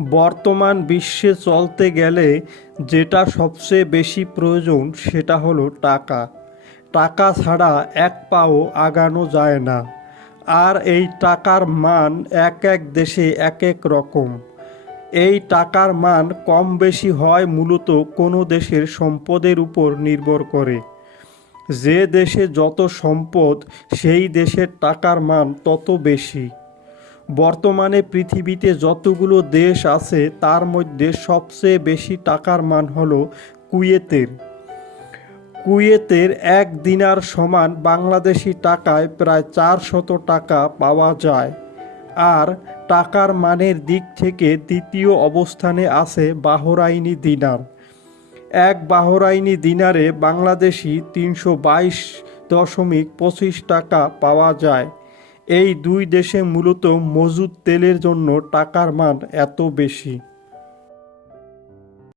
বর্তমান বিশ্বে চলতে গেলে যেটা সবচেয়ে বেশি প্রয়োজন সেটা হলো টাকা। টাকা ছাড়া এক পাও আগানো যায় না। আর এই টাকার মান এক এক দেশে এক এক রকম। এই টাকার মান কম বেশি হয় মূলত কোনো দেশের সম্পদের উপর নির্ভর করে। যে দেশে যত সম্পদ, সেই দেশের টাকার মান তত বেশি। বর্তমানে পৃথিবীতে যতগুলো দেশ আছে, তার মধ্যে সবচেয়ে বেশি টাকার মান হলো কুয়েতের। কুয়েতের এক দিনার সমান বাংলাদেশি টাকায় প্রায় চারশত টাকা পাওয়া যায়। আর টাকার মানের দিক থেকে দ্বিতীয় অবস্থানে আছে বাহরাইনি দিনার। এক বাহরাইনি দিনারে বাংলাদেশি তিনশো বাইশ দশমিক পঁচিশ টাকা পাওয়া যায়। এই দুই দেশে মূলত মজুদ তেলের জন্য টাকার মান এত বেশি।